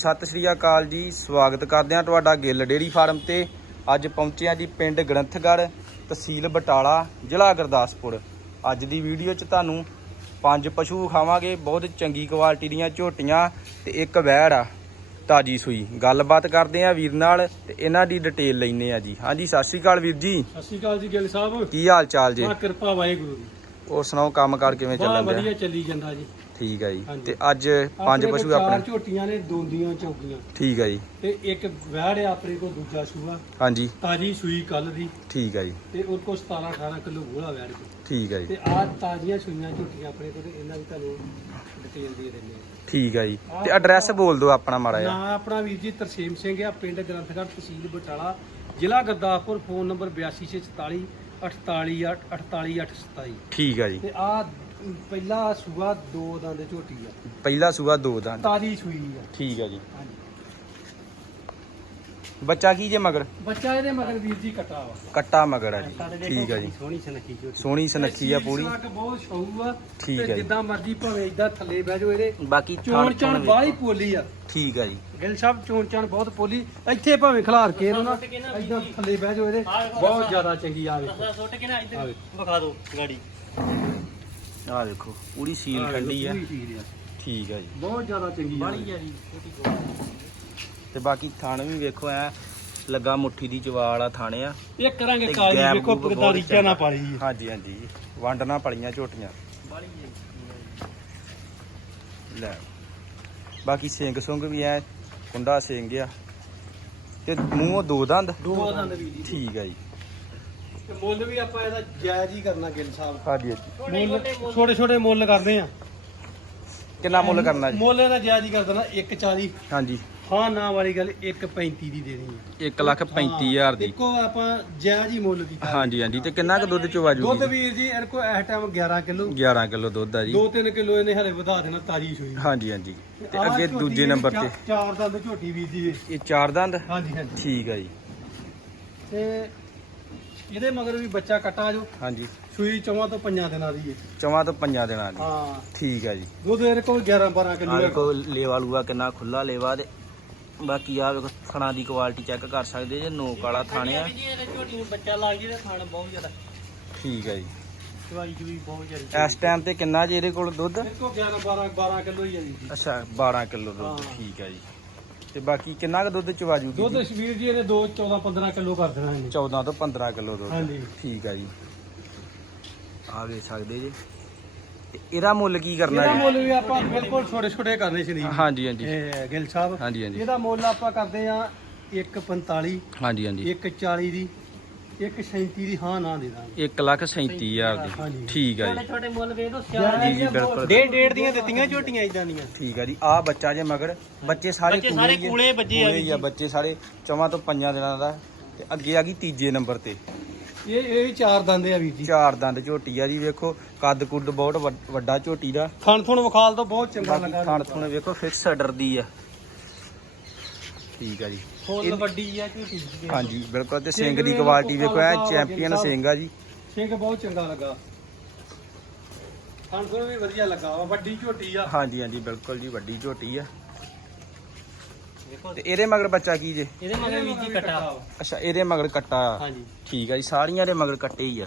ਸਤਿ ਸ਼੍ਰੀ ਅਕਾਲ ਜੀ ਸਵਾਗਤ ਕਰਦੇ ਹਾਂ ਤੁਹਾਡਾ ਗਿੱਲ ਡੇਰੀ ਫਾਰਮ ਤੇ। ਅੱਜ ਪਹੁੰਚੇ ਹਾਂ ਜੀ ਪਿੰਡ ਗ੍ਰੰਥਗੜ੍ਹ ਤਹਿਸੀਲ ਬਟਾਲਾ ਜ਼ਿਲ੍ਹਾ ਗੁਰਦਾਸਪੁਰ। ਅੱਜ ਦੀ ਵੀਡੀਓ 'ਚ ਤੁਹਾਨੂੰ ਪੰਜ ਪਸ਼ੂ ਖਾਵਾਂਗੇ ਬਹੁਤ ਚੰਗੀ ਕੁਆਲਿਟੀ ਦੀਆਂ ਝੋਟੀਆਂ ਤੇ ਇੱਕ ਵੈੜ ਆ ਤਾਜੀ ਸੂਈ। ਗੱਲਬਾਤ ਕਰਦੇ ਆ ਵੀਰ ਨਾਲ ਤੇ ਇਹਨਾਂ ਦੀ ਡਿਟੇਲ ਲੈਨੇ ਆ ਜੀ। ਹਾਂਜੀ ਸਤਿ ਸ਼੍ਰੀ ਅਕਾਲ ਵੀਰ ਜੀ। ਸਤਿ ਸ਼੍ਰੀ ਅਕਾਲ ਜੀ ਗਿੱਲ ਸਾਹਿਬ। ਕੀ ਹਾਲ ਚਾਲ ਜੀ? ਬਾ ਕਿਰਪਾ ਵਾਹਿਗੁਰੂ ਦੀ। ਹੋਰ ਸੁਣਾਓ ਕੰਮ ਕਾਰ ਕਿਵੇਂ ਚੱਲਣ ਵਧੀਆ ਡਿਆ ਚੱਲੀ ਜਾਂਦਾ ਜੀ। ਠੀਕ ਹੈ ਜੀ। ਹਾਂਜੀ। ਤੇ ਅੱਜ ਪੰਜ ਆਪਣੇ ਕੋਲ ਪਸ਼ੂ ਚਾਰ ਆਪਣੇ। ਝੋਟੀਆਂ ਨੇ ਦੋਂਦੀਆਂ ਚੌਕੀਆਂ। ਠੀਕ ਹੈ ਜੀ। ਤੇ ਇੱਕ ਵਹਿੜ ਆ ਆਪਣੇ ਕੋਲ ਦੂਜਾ ਸੂਆ ਹਾਂਜੀ। ਤਾਜੀ ਸੂਈ ਕੱਲ ਦੀ। ਠੀਕ ਹੈ ਜੀ। ਤੇ ਉਹ ਕੋਲ 17 18 ਕਿਲੋ ਗੋਲਾ ਵਹਿੜ ਕੋਲ। ਠੀਕ ਹੈ ਜੀ। ਤੇ ਆਹ ਤਾਜ਼ੀਆਂ ਸੂਈਆਂ ਝੋਟੀਆਂ ਆਪਣੇ ਕੋਲ ਤੇ ਇਹਨਾਂ ਦੀ ਤੁਹਾਨੂੰ ਡਿਟੇਲ ਦੇ ਦਿੰਦੇ ਆ। ਠੀਕ ਹੈ ਜੀ। ਤੇ ਐਡਰੈਸ ਬੋਲ ਦਿਓ ਆਪਣਾ ਮਾੜਾ ਜਿਹਾ। ਨਾਂ ਆਪਣਾ ਵੀਰ ਜੀ ਤਰਸੇਮ ਸਿੰਘ ਆ ਪਿੰਡ ਗ੍ਰੰਥਗੜ੍ਹ ਤਹਿਸੀਲ ਬਟਾਲਾ ਜ਼ਿਲ੍ਹਾ ਗੁਰਦਾਸਪੁਰ ਫੋਨ ਨੰਬਰ 8244 48827 ਠੀਕ ਹੈ ਜੀ। ਤੇ ਆ ਪਹਿਲਾ ਸੂਆ ਦੋ ਦੰਦ ਝੋਟੀ ਆ। ਪਹਿਲਾ ਸੂਆ ਦੋ ਦੰਦ। ਤਾਜੀ ਸੂਈ ਆ। ਠੀਕ ਹੈ ਜੀ। ਹਾਂਜੀ। ਬੱਚਾ ਕੀ ਜੇ ਮਗਰ? ਬੱਚਾ ਇਹਦੇ ਮਗਰ ਵੀਰ ਜੀ ਕਟਾ ਵਾ। ਕੱਟਾ ਮਗਰ ਹੈ ਸਾਡੇ ਜੀ ਦੇਖੋ ਠੀਕ ਹੈ ਜੀ। ਸੋਹਣੀ ਸੁਨੱਖੀ ਝੋਟੀ। ਸੋਹਣੀ ਸੁਨੱਖੀ ਆ ਪੂਰੀ। ਬਹੁਤ ਆ ਠੀਕ। ਜਿੱਦਾਂ ਮਰਜ਼ੀ ਭਾਵੇਂ ਇਦਾਂ ਥੱਲੇ ਬਹਿ ਜਾਓ ਇਹਦੇ। ਬਾਕੀ ਚੋਣ ਚਣ ਬਾਹਲੀ ਪੋਲੀ ਆ। ਠੀਕ ਹੈ ਜੀ। ਗਿਲ ਸਾਹਿਬ ਚੋਣ ਚਣ ਬਹੁਤ ਪੋਲੀ। ਇੱਥੇ ਭਾਵੇਂ ਖਿਲਾਰ ਕੇ ਇਹਨੂੰ ਨਾ ਇਦਾਂ ਥੱਲੇ ਬਹਿ ਜਾਓ ਇਹਦੇ। ਬਹੁਤ ਜ਼ਿਆਦਾ ਚੰਗੀ ਆ ਵੇਖੋ। ਸੁੱਟ ਕੇ ਨਾ ਆ ਇੱਧਰ ਵੇਖੋ। ਵਿਖਾ ਦਿਓ ਗਾੜੀ। ਆਹ ਦੇਖੋ ਪੂਰੀ ਸੀਲ ਠੰਡੀ ਆ। ਆ। ਠੀਕ ਹੈ ਜੀ। ਬਹੁਤ ਜ਼ਿਆਦਾ ਚੰਗੀ ਆ। ਬਾਲੀ ਆ ਜੀ ਛੋਟੀ ਤੇ ਬਾਕੀ ਥਣ ਵੀ ਵੇਖੋ ਐ ਲੱਗਾ ਮੁੱਠੀ ਦੀ ਚਵਾਲ ਆ ਥਾਣੇ ਆ। ਇਹ ਕਰਾਂਗੇ ਕਾਲੀ ਵੇਖੋ ਪਗਦਾਰੀ ਕਿਆ ਨਾ। ਪਾਲੀ ਆ। ਹਾਂਜੀ ਹਾਂਜੀ। ਵੰਡ ਨਾ ਪਲੀਆਂ ਝੋਟੀਆਂ। ਬਾਲੀ ਆ ਲੈ। ਬਾਕੀ ਸਿੰਘ ਸੁੰਗ ਵੀ ਐ ਕੁੰਡਾ ਸਿੰਘ ਆ। ਤੇ ਮੂੰਹੋਂ ਦੋ ਦੰਦ। ਦੋ ਦੰਦ ਜੀ। ਠੀਕ ਹੈ ਜੀ। ਤੇ ਮੁੱਲ ਵੀ ਆਪਾਂ ਇਹਦਾ ਜਾਇਜ਼ ਹੀ ਕਰਨਾ ਗਿੱਲ ਸਾਹਿਬ। ਹਾਂਜੀ ਹਾਂਜੀ। ਮੁੱਲ ਛੋਟੇ ਛੋਟੇ ਮੁੱਲ ਕਰਦੇ ਆ। ਕਿੰਨਾ ਮੁੱਲ ਕਰਨਾ ਜੀ? ਮੁੱਲ ਇਹਦਾ ਜਾਇਜ਼ ਹੀ ਕਰ ਦੇਣਾ 140 ਹਾਂਜੀ। ਹਾਂ ਨਾ ਵਾਲੀ ਗੱਲ 135 ਦੀ ਦੇਣੀ ਹੈ 1 ਲੱਖ 35000 ਦੀ। ਦੇਖੋ ਆਪਾਂ ਜਾਇਜ਼ ਹੀ ਮੁੱਲ ਕੀਤਾ। ਹਾਂਜੀ ਹਾਂਜੀ ਤੇ ਕਿੰਨਾ ਕੁ ਦੁੱਧ ਵੀਰ ਜੀ ਇਹਦੇ ਕੋਲ ਇਸ ਟਾਈਮ 11 ਕਿਲੋ। 11 ਕਿਲੋ ਦੁੱਧ ਆ ਜੀ। 2-3 ਕਿਲੋ ਇਹਨੇ ਹਲੇ ਵਧਾ ਦੇਣਾ ਤਾਜੀ ਸੂਈ ਹਾਂਜੀ ਹਾਂਜੀ। ਤੇ ਅੱਗੇ ਦੂਜੇ ਨੰਬਰ ਤੇ। ਚਾਰ ਦੰਦ ਝੋਟੀ ਵੀਰ ਜੀ। ਇਹ ਚਾਰ ਦੰਦ? ਹਾਂਜੀ ਹਾਂਜੀ। ਠੀਕ ਆ ਜੀ। ਤੇ ਇਹਦੇ ਮਗਰ ਵੀ ਬੱਚਾ ਕੱਟਾ ਜੋ। ਹਾਂਜੀ। ਸੂਈ ਚੌਵਾਂ ਤੋਂ ਪੰਜਾਂ ਦਿਨਾਂ ਦੀ ਹੈ ਚਵਾਂ ਤੋਂ ਪੰਜਾਂ ਦਿਨਾਂ ਦੀ। ਹਾਂ। ਠੀਕ ਆ ਜੀ। ਦੁੱਧ ਇਹਦੇ ਕੋਲ 11-12 ਕਿਲੋ ਆਹ ਹੈ। ਦੇਖੋ ਲੇਵਾ ਲੂਆ ਕਿੰਨਾ ਖੁੱਲਾ ਲੇਵਾ ਤੇ ਬਾਕੀ ਆ ਵੇਖੋ ਥਣਾ ਦੀ ਕੁਆਲਿਟੀ ਚੈੱਕ ਕਰ ਸਕਦੇ ਜੇ ਨੋਕ ਵਾਲਾ ਥਾਣੇ ਆ। ਜੀ ਇਹਦੇ ਝੋਟੀ ਨੂੰ ਬੱਚਾ ਲੱਗ ਜੇ ਖਾਣ ਬਹੁਤ ਜ਼ਿਆਦਾ। ਠੀਕ ਆ ਜੀ। ਚਵਾਈ ਚੁਈ ਬਹੁਤ ਜ਼ਿਆਦਾ। ਇਸ ਟਾਈਮ ਤੇ ਕਿੰਨਾ ਜੀ ਇਹਦੇ ਕੋਲ ਦੁੱਧ? ਇਹਦੇ ਕੋਲ 11-12 12 ਕਿਲੋ ਹੀ ਹੈ ਜੀ। ਅੱਛਾ 12 ਕਿਲੋ ਦੁੱਧ। ਹਾਂ। ਠੀਕ ਆ ਜੀ। ਤੇ ਬਾਕੀ ਕਿੰਨਾ ਕੁ ਦੁੱਧ ਚਵਾ ਜੂਗੀ ਦੁੱਧ ਜੀ? ਸ਼ਵੀਰ ਜੀ ਇਹਨੇ 2 14-15 ਕਿਲੋ ਕਰ ਦੇਣਾ ਇਹਨੇ। 14 ਤੋਂ 15 ਕਿਲੋ ਦੁੱਧ। ਹਾਂਜੀ। ਠੀਕ ਆ ਜੀ। ਆ ਵੇਖ ਸਕਦੇ ਜੀ। ਤੇ ਇਹਦਾ ਮੁੱਲ ਕੀ ਕਰਨਾ ਇਹਦਾ ਮੁੱਲ ਵੀ ਆਪਾਂ ਬਿਲਕੁਲ ਛੋਟੇ ਛੋਟੇ ਕਰਨੇ ਸ਼ਰੀਰ ਹਾਂਜੀ ਹਾਂਜੀ। ਇਹ ਗਿਲ ਸਾਹਿਬ। ਹਾਂਜੀ ਹਾਂਜੀ। ਇਹਦਾ ਮੁੱਲ ਆਪਾਂ ਕਰਦੇ ਆ 145 ਹਾਂਜੀ ਹਾਂਜੀ। 140 ਦੀ। 137 ਦੀ ਹਾਂ ਨਾ ਦੇ ਦਾਂਗੇ। 1 ਲੱਖ 37000 ਦੀ। ਹਾਂਜੀ। ਠੀਕ ਆ ਜੀ। ਛੋਟੇ ਮੁੱਲ ਵੇਖ ਦੋ ਜੀ ਜੀ ਬਿਲਕੁਲ। ਡੇਢ ਡੇਢ ਦੀਆਂ ਦਿੱਤੀਆਂ ਝੋਟੀਆਂ ਇਦਾਂ ਦੀਆਂ। ਠੀਕ ਆ ਜੀ ਆ ਬੱਚਾ ਜੇ ਮਗਰ ਬੱਚੇ ਸਾਰੇ ਬੱਚੇ ਸਾਰੇ ਹੀ ਆ। ਕੂਲੇ ਬੱਜੇ ਆ ਕੂਲੇ ਹੀ ਆ ਬੱਚੇ ਸਾਰੇ ਚੌਵਾਂ ਤੋਂ ਪੰਜਾਂ ਦਿਨਾਂ ਦਾ। ਤੇ ਅੱਗੇ ਆ ਗਈ ਤੀਜੇ ਨੰਬਰ ਤੇ। ਇਹ ਇਹ ਵੀ ਚਾਰ ਦੰਦੇ ਆ ਵੀਰ ਜੀ। ਚਾਰ ਦੰਦ ਝੋਟੀ ਆ ਜੀ ਵੇਖੋ ਕੱਦ ਕੁੱਦ ਬਹੁਤ ਵੱਡ- ਵੱਡਾ ਝੋਟੀ ਦਾ। ਥਣ ਥਣ ਵਿਖਾਲ ਤੋਂ ਬਹੁਤ ਚੰਗਾ ਬਾਕੀ ਲੱਗਾ ਖਾਣ ਥੁਣ ਵੇਖੋ ਫਿਕਸ ਆਰਡਰ ਦੀ ਆ। ਠੀਕ ਆ ਜੀ। ਫੁੱਲ ਵੱਡੀ ਆ ਝੋਟੀ ਦੀ। ਹਾਂਜੀ ਬਿਲਕੁਲ ਤੇ ਸਿੰਘ ਦੀ ਕੁਆਲਿਟੀ ਵੇਖੋ ਐ ਚੈਂਪੀਅਨ ਸਿੰਘ ਆ ਜੀ। ਸਿੰਘ ਬਹੁਤ ਚੰਗਾ ਲੱਗਾ। ਥਣ ਵੀ ਵਧੀਆ ਲੱਗਾ ਵਾ ਵੱਡੀ ਝੋਟੀ ਆ। ਹਾਂਜੀ ਹਾਂਜੀ ਬਿਲਕੁਲ ਜੀ ਵੱਡੀ ਝੋਟੀ ਆ। ਤੇ ਇਹਦੇ ਮਗਰ ਬੱਚਾ ਕੀ ਜੇ? ਇਹਦੇ ਮਗਰ ਵੀ ਜੀ ਕਟਾ। ਅੱਛਾ ਇਹਦੇ ਮਗਰ ਕੱਟਾ। ਹਾਂਜੀ। ਠੀਕ ਆ ਜੀ ਸਾਰੀਆਂ ਦੇ ਮਗਰ ਕੱਟੇ ਹੀ ਆ।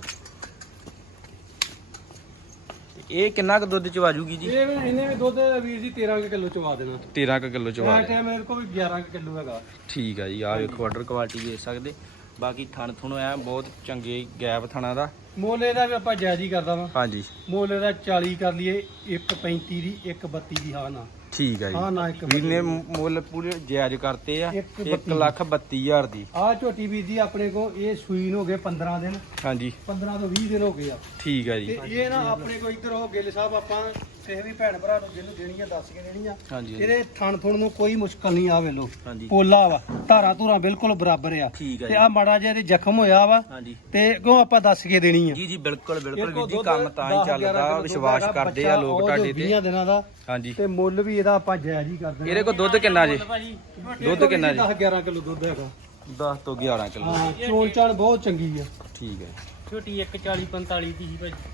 ਇਹ ਕਿੰਨਾ ਕੁ ਦੁੱਧ ਚਵਾ ਜੂਗੀ ਜੀ? ਇਹ ਵੀ- ਇਹਨੇ ਵੀ ਦੁੱਧ ਵੀਰ ਜੀ 13 ਕਿਲੋ ਚਵਾ ਦੇਣਾ। 13 ਕੁ ਕਿਲੋ ਚਵਾ ਇਸ ਟਾਈਮ ਮੇਰੇ ਕੋਲ ਵੀ 11 ਕਿਲੋ ਹੈਗਾ। ਠੀਕ ਆ ਜੀ ਆ ਵੇਖੋ ਆਰਡਰ ਕੁਆਲਿਟੀ ਦੇਖ ਸਕਦੇ। ਬਾਕੀ ਥਣ ਥੁਣ ਐ ਬਹੁਤ ਚੰਗੇ ਗੈਪ ਥਣਾ ਦਾ। ਮੁੱਲ ਇਹਦਾ ਵੀ ਆਪਾਂ ਜਾਇਜ਼ ਹੀ ਕਰਦਾ ਵਾ। ਹਾਂਜੀ। ਮੁੱਲ ਇਹਦਾ 40 ਕਰ ਲਈਏ 1.35 ਦੀ 1.32 ਦੀ ਹਾਂ ਨਾ। ਠੀਕ ਆ ਹਾਂ ਜੀ ਨਾ ਇੱਕ ਵੀਰ ਨੇ ਮੁੱਲ ਪੂਰੇ ਜਾਇਜ਼ ਕਰਤੇ ਆ। ਇੱਕ 1 ਲੱਖ 32000 ਦੀ। ਆ ਝੋਟੀ ਵੀਰ ਜੀ ਆਪਣੇ ਕੋ ਇਹ ਸੂਈ ਨੂੰ ਹੋ ਗਏ 15 ਦਿਨ। ਹਾਂਜੀ। 15 ਤੋਂ 20 ਦਿਨ ਹੋ ਗਏ ਆ। ਠੀਕ ਆ ਤੇ ਜੀ ਇਹ ਨਾ ਆਪਣੇ ਕੋ ਇੱਧਰ ਉਹ ਗਿੱਲ ਸਾਹਿਬ ਆਪਾਂ ਕਿਸੇ ਵੀ ਭੈਣ ਭਰਾ ਨੂੰ ਜਿਹਨੂੰ ਦੇਣੀ ਆ ਦੱਸ ਕੇ ਦੇਣੀ ਆ ਹਾਂਜੀ ਇਹਦੇ ਥਣ ਥੁਣ ਨੂੰ ਕੋਈ ਮੁਸ਼ਕਲ ਨਹੀਂ ਆ ਵੇਲੋ ਹਾਂਜੀ। ਪੋਲਾ ਵਾ ਧਾਰਾ ਧੂਰਾ ਬਿਲਕੁਲ ਬਰਾਬਰ ਆ। ਠੀਕ ਆ ਤੇ ਜੀ। ਆ ਮਾੜਾ ਜਿਹਾ ਇਹਦੇ ਜ਼ਖਮ ਹੋਇਆ ਵਾ। ਹਾਂਜੀ। ਤੇ ਕਿਉਂ ਆਪਾਂ ਦੱਸ ਕੇ ਦੇਣੀ ਆ? ਜੀ ਜੀ ਬਿਲਕੁਲ ਬਿਲਕੁਲ ਵੀਰ ਜੀ ਦੁੱਧ ਕੰਮ ਤਾਂ ਹੀ 10, 11 ਚੱਲਦਾ ਵਿਸ਼ਵਾਸ ਕਰਦੇ ਆ ਲੋਕ ਤੁਹਾਡੇ ਤੇ। 20 ਦਿਨਾਂ ਦਾ ਹਾਂਜੀ। ਤੇ ਮੁੱਲ ਵੀ ਇਹਦਾ ਆਪਾਂ ਜਾਇਜ਼ ਹੀ ਕਰਦੇ ਇਹਦੇ ਕੋਲ ਦੁੱਧ ਕਿੰਨਾ ਜੀ? ਦੁੱਧ ਕਿੰਨਾ ਜੀ? 10 11 ਕਿਲੋ ਦੁੱਧ ਹੈਗਾ। 10 ਤੋਂ 11 ਕਿਲੋ। ਹਾਂ ਚੋਣ ਚਾਣ ਬਹੁਤ ਚੰਗੀ ਆ। ਠੀਕ ਹੈ। ਛੋਟੀ 1 40 45 ਦੀ ਸੀ ਭਾਜੀ।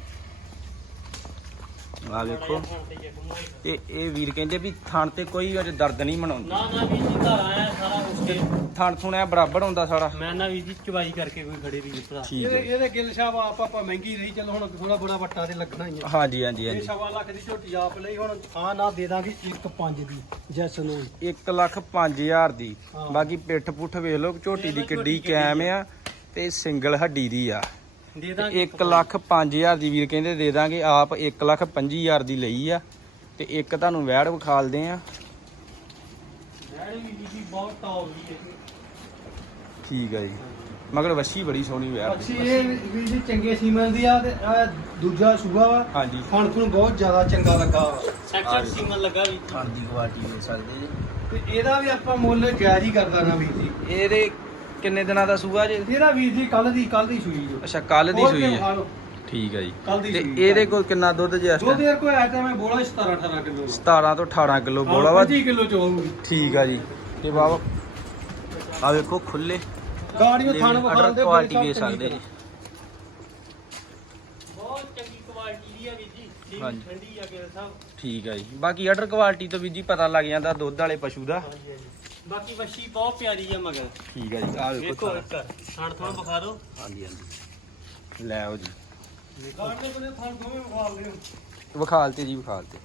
ਆ ਵੇਖੋ। ਤੇ ਇਹ ਵੀਰ ਕਹਿੰਦੇ ਵੀ ਥਣ ਤੇ ਕੋਈ ਅਜੇ ਦਰਦ ਨਹੀਂ ਮਨਾਉਂਦੀ। ਨਾ ਨਾ ਵੀ ਜੀ ਘਰ ਆਇਆ ਸਾਰਾ ਉਸਕੇ ਥਣ ਥੁਣਿਆ ਬਰਾਬਰ ਹੁੰਦਾ ਸਾਰਾ। ਮੈਂ ਨਾ ਵੀ ਜੀ ਚਵਾਈ ਕਰਕੇ ਕੋਈ ਖੜੇ ਵੀ ਭਰਾ। ਠੀਕ ਇਹਦੇ ਹੈ। ਇਹਦੇ ਗਿੱਲ ਸ਼ਾਬ ਆਪ ਆਪਾਂ ਮਹਿੰਗੀ ਰਹੀ ਚਲੋ ਹੁਣ ਥੋੜਾ ਬੜਾ ਵੱਟਾ ਤੇ ਲੱਗਣਾ ਹੀ ਹੈ ਹਾਂਜੀ ਹਾਂਜੀ ਇਹ ਹਾਂਜੀ। ਸਵਾ ਲੱਖ ਦੀ ਝੋਟੀ ਆਪ ਲਈ ਹੁਣ ਆ ਨਾ ਦੇ ਦਾਂਗੇ 1.5 ਦੀ ਜੈਸ ਨੂੰ। 1 ਲੱਖ 5000 ਦੀ। ਹਾਂ। ਬਾਕੀ ਪਿੱਠ ਪੁੱਠ ਵੇਖ ਲਓ ਝੋਟੀ ਦੀ ਕਿੱਡੀ ਕੈਮ ਆ। ਤੇ ਸਿੰਗਲ ਹੱਡੀ ਦੀ ਆ। ਦੇ ਦਾਂਗੇ 1 ਲੱਖ 5000 ਦੀ ਵੀਰ ਕਹਿੰਦੇ ਦੇ ਦਾਂਗੇ ਆਪ 1 ਲੱਖ 25000 ਦੀ ਲਈ ਆ। ਤੇ ਇੱਕ ਤੁਹਾਨੂੰ ਵੈੜ ਵਿਖਾਲਦੇ ਆ। ਮੈਂ ਵੀ ਜੀ ਬਹੁਤ ਟੌਪ ਦੀ ਹੈ ਠੀਕ ਆ ਜੀ। ਮਗਰ ਵੱਛੀ ਬੜੀ ਸੋਹਣੀ ਵੈੜ। ਦੀ ਇਹ ਵੀ ਜੀ ਚੰਗੇ ਸੀਮਨ ਦੀ ਆ ਤੇ ਆਹ ਦੂਜਾ ਸੂਆ ਵਾ। ਹਾਂਜੀ। ਖਾਣ ਖੂਣ ਬਹੁਤ ਜ਼ਿਆਦਾ ਚੰਗਾ ਲੱਗਾ ਵਾ। ਸੈਕਸ਼ਨ ਸੀਮਨ ਲੱਗਾ ਵੀ। ਦੀ ਕੁਆਲਿਟੀ ਦੇਖ ਸਕਦੇ ਜੀ। ਤੇ ਇਹਦਾ ਵੀ ਆਪਾਂ ਮੁੱਲ ਜਾਇਜ਼ ਹੀ ਕਰਦਾ ਨਾ ਵੀਰ ਜੀ। ਇਹਦੇ ਕਿੰਨੇ ਦਿਨਾਂ ਦਾ ਸੂਆ ਜੇ? ਇਹਦਾ ਵੀਰ ਜੀ ਕੱਲ ਦੀ ਕੱਲ ਦੀ ਸੂਈ ਜੋ ਅੱਛਾ ਕੱਲ ਦੀ ਸੂਈ ਹੈ। ਠੀਕ ਹੈ ਜੀ। ਦੀ ਤੇ ਸੂਈ ਇਹਦੇ ਕੋਲ ਕਿੰਨਾ ਦੁੱਧ ਜੇ ਇਸ ਦੁੱਧ ਯਾਰ ਕੋਈ ਆਇਆ ਤਾਂ ਮੈਂ ਬੋਲਾ 17 18 ਕਿਲੋ 17 ਤੋਂ 18 ਕਿਲੋ ਬੋਲਾ ਵਾ। 25 ਕਿਲੋ ਚ ਹੋਊਗੀ ਠੀਕ ਆ ਜੀ। ਤੇ ਬਾਬਾ ਆ ਵੇਖੋ ਖੁੱਲੇ ਗਾੜੀਓ ਥਣ ਵਿਖਾਉਂਦੇ ਕੁਆਲਿਟੀ ਵੇਚ ਸਕਦੇ ਜੀ। ਬਹੁਤ ਚੰਗੀ ਕੁਆਲਿਟੀ ਦੀ ਹੈ ਵੀ ਜੀ। ਹਾਂਜੀ। ਠੰਡੀ ਆ ਕੇ ਸਭ ਠੀਕ ਆ ਜੀ। ਬਾਕੀ ਆਰਡਰ ਕੁਆਲਿਟੀ ਤੋਂ ਵੀ ਜੀ ਪਤਾ ਲੱਗ ਜਾਂਦਾ ਦੁੱਧ ਵਾਲੇ ਪਸ਼ੂ ਦਾ। ਹਾਂਜੀ ਹਾਂਜੀ। ਬਾਕੀ ਵੱਛੀ ਬਹੁਤ ਪਿਆਰੀ ਆ ਮਗਰ। ਠੀਕ ਆ ਜੀ। ਆ ਵੇਖੋ ਇੱਕ ਥਣ ਥਣ ਵਿਖਾ ਦਿਓ। ਹਾਂਜੀ ਹਾਂਜੀ। ਲੈ ਆਓ ਜੀ। ਗਾੜਨੇ ਕੋਲੇ ਥਣ ਦੋਵੇਂ ਵਿਖਾਉਂਦੇ ਵਿਖਾਲਤੇ ਜੀ ਵਿਖਾਲਤੇ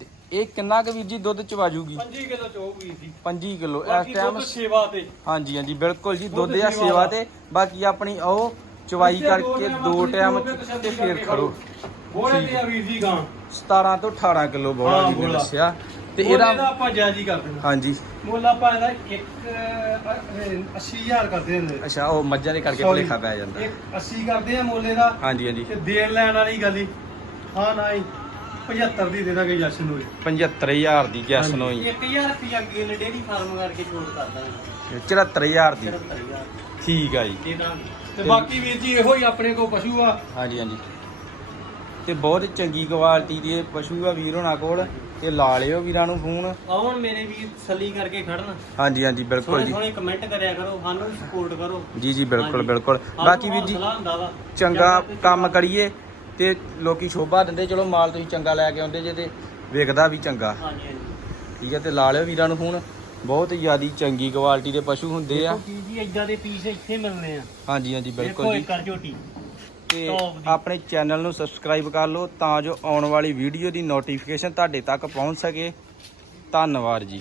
ਤੇ। ਇਹ ਕਿੰਨਾ ਕੁ ਵੀਰ ਜੀ ਦੁੱਧ ਚਵਾ ਜੂਗੀ 25 ਕਿਲੋ ਚ ਹੋਊਗੀ ਜੀ। 25 ਕਿਲੋ। ਇਸ ਟਾਈਮ ਸੇਵਾ ਤੇ। ਹਾਂਜੀ ਹਾਂਜੀ ਬਿਲਕੁਲ ਜੀ ਦੁੱਧ ਜਾਂ ਸੇਵਾ। ਤੇ। ਬਾਕੀ ਆਪਣੀ ਉਹ ਚਵਾਈ ਕਰਕੇ ਦੋ ਟਾਈਮ ਤੇ ਫੇਰ ਖੜੋ। ਬੋਲੇ ਤੇ ਆ ਵੀਰ ਜੀ ਗਾਂ। 17 ਤੋਂ 18 ਕਿਲੋ ਬੋਲਾ ਹਾਂ, ਜੀ ਨੇ। ਦੱਸਿਆ। ਤੇ ਇਹਦਾ ਇਹਦਾ ਆਪਾਂ ਜਾਇਜ਼ ਹੀ ਕਰ ਦੇਣਾ। ਹਾਂਜੀ। ਮੁੱਲ ਆਪਾਂ ਇਹਦਾ 1 80000 ਕਰਦੇ ਨੇ। ਅੱਛਾ ਉਹ ਮੱਝਾਂ ਦੇ ਕਰਕੇ Sorry, ਭੁਲੇਖਾ ਪੈ ਜਾਂਦਾ। ਇੱਕ 80 ਕਰਦੇ ਆ ਮੁੱਲ ਇਹਦਾ। ਹਾਂਜੀ ਹਾਂਜੀ। ਤੇ ਦੇਣ ਲੈਣ ਵਾਲੀ ਗੱਲ ਹੀ। ਹਾਂ ਨਾ ਹੀ। 75 ਦੀ ਦੇ ਦਾਂਗੇ ਜਸ਼ਨ ਨੂੰ 75000 ਦੀ ਗੈਸ। ਨੂੰ ਹੀ। 1000 ਰੁਪਿਆ ਗਿੱਲ ਡੇਰੀ ਫਾਰਮ ਕਰਕੇ ਛੋੜ ਕਰਦਾ ਹਾਂ 74000 ਦੀ। 73000 ਠੀਕ ਆ ਜੀ। ਦੇ ਦਾਂਗੇ। ਤੇ ਬਾਕੀ ਵੀਰ ਜੀ ਇਹੋ ਹੀ ਆਪਣੇ ਕੋਲ ਪਸ਼ੂ ਆ। ਹਾਂਜੀ ਹਾਂਜੀ। ਤੇ ਬਹੁਤ ਚੰਗੀ ਕੁਆਲਿਟੀ ਦੇ ਪਸ਼ੂ ਆ ਵੀਰ ਹੋਣਾ ਕੋਲ ਤੇ ਲਾ ਲਿਓ ਵੀਰਾਂ ਨੂੰ ਫੋਨ। ਆਉਣ ਮੇਰੇ ਵੀਰ ਸੱਲੀ ਕਰਕੇ ਖੜਨ। ਹਾਂਜੀ ਹਾਂਜੀ ਬਿਲਕੁਲ ਸੋਹਣੇ ਜੀ। ਸੋਹਣੇ ਕਮੈਂਟ ਕਰਿਆ ਕਰੋ ਸਾਨੂੰ ਵੀ ਸਪੋਰਟ ਕਰੋ। ਜੀ ਜੀ ਬਿਲਕੁਲ ਹਾਂਜੀ। ਬਿਲਕੁਲ। ਸਾਨੂੰ ਬਾਕੀ ਵੀਰ ਜੀ ਹੌਸਲਾ ਹੁੰਦਾ ਵਾ। ਚੰਗਾ ਤੇ ਕੰਮ ਕਰੀਏ ਤੇ ਲੋਕੀ ਸ਼ੋਭਾ ਦਿੰਦੇ ਚਲੋ ਮਾਲ ਤੁਸੀਂ ਚੰਗਾ ਲੈ ਕੇ ਆਉਂਦੇ ਜੇ ਤੇ ਵਿਕਦਾ ਵੀ ਚੰਗਾ। ਹਾਂਜੀ ਹਾਂਜੀ। ਠੀਕ ਹੈ ਤੇ ਲਾ ਲਿਓ ਵੀਰਾਂ ਨੂੰ ਫੋਨ। ਬਹੁਤ ਜ਼ਿਆਦੀ ਚੰਗੀ ਕੁਆਲਿਟੀ ਦੇ ਪਸ਼ੂ ਹੁੰਦੇ ਆ। ਦੇਖੋ ਕੀ ਜੀ ਇਦਾਂ ਦੇ ਪੀਸ ਇੱਥੇ ਮਿਲਨੇ ਆ। ਹਾਂਜੀ ਹਾਂਜੀ ਦੇਖੋ ਬਿਲਕੁਲ ਜੀ। ਇੱਕ ਕਰ ਝੋਟੀ। ਤੇ। ਆਪਣੇ ਚੈਨਲ ਨੂੰ ਸਬਸਕ੍ਰਾਈਬ ਕਰ ਲਓ ਤਾਂ ਜੋ ਆਉਣ ਵਾਲੀ ਵੀਡੀਓ ਦੀ ਨੋਟੀਫਿਕੇਸ਼ਨ ਤੁਹਾਡੇ ਤੱਕ ਪਹੁੰਚ ਸਕੇ ਧੰਨਵਾਦ ਜੀ